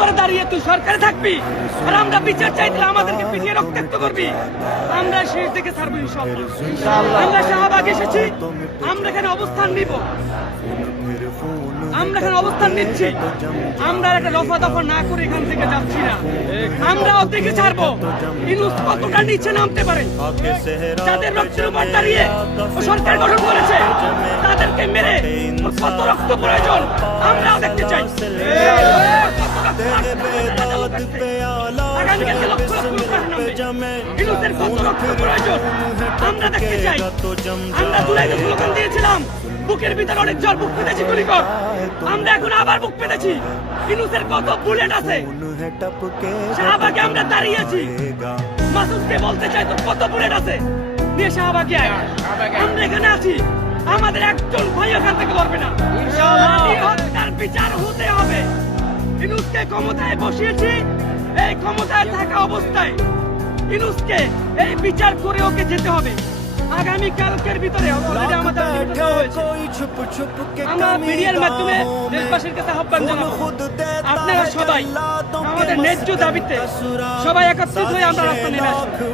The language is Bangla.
করে দাঁড়িয়ে তুই সরকারে থাকবি আর আমরা বিচার চাইতে আমাদেরকে পিটিয়ে রক্তাক্ত করবি। আমরা শেষ থেকে ছাড়বো ইনশাআল্লাহ। আমরা শাহবাগ এসেছি, আমরা এখানে অবস্থান নিব, আমরা এখানে অবস্থান নিচ্ছি। আমরা একটা রফা দফা না করে এখান থেকে যাচ্ছি না, আমরাও দেখে ছাড়বো ইউনূস কতটা নিচে নামতে পারে। যাদের রক্তের উপর দাঁড়িয়ে ও সরকার গঠন করেছে তাদেরকে মেরে ওর কত রক্ত প্রয়োজন আমরাও দেখতে চাই। আগামীকালকে লক্ষ লক্ষ লোক নামবে, ইউনূসের কত রক্ত প্রয়োজন আমরা দেখতে চাই। আমরা জুলাইতে স্লোগান দিয়েছিলাম বুকের ভিতর অনেক জল, বুক পেতেছি গুলি কর। আমরা এখন আবার বুক পেতেছি, ইউনূসের কত বুলেট আছে। শাহবাগে আমরা দাঁড়িয়েছি, মাসুদকে বলতে চাই তোর কত বুলেট আছে নিয়ে শাহবাগে আয়। আমরা এখানে আছি, আমাদের একজন ভাই এখান থেকে লড়বে না। হত্যার বিচার হতে হবে। ইউনূসকে ক্ষমতায় বসিয়েছি, এই ক্ষমতায় থাকা অবস্থায় ইউনূসকে এই বিচার করে ওকে যেতে হবে। আগামী কালকের ভিতরে অলরেডি আমাদের আমরা মিডিয়ার মাধ্যমে দেশবাসীর কাছে আহ্বান জানাবো, আপনারা সবাই আমাদের ন্যায্য দাবিতে সবাই একত্রিত হয়ে আমরা রাস্তা নেমে আসবো।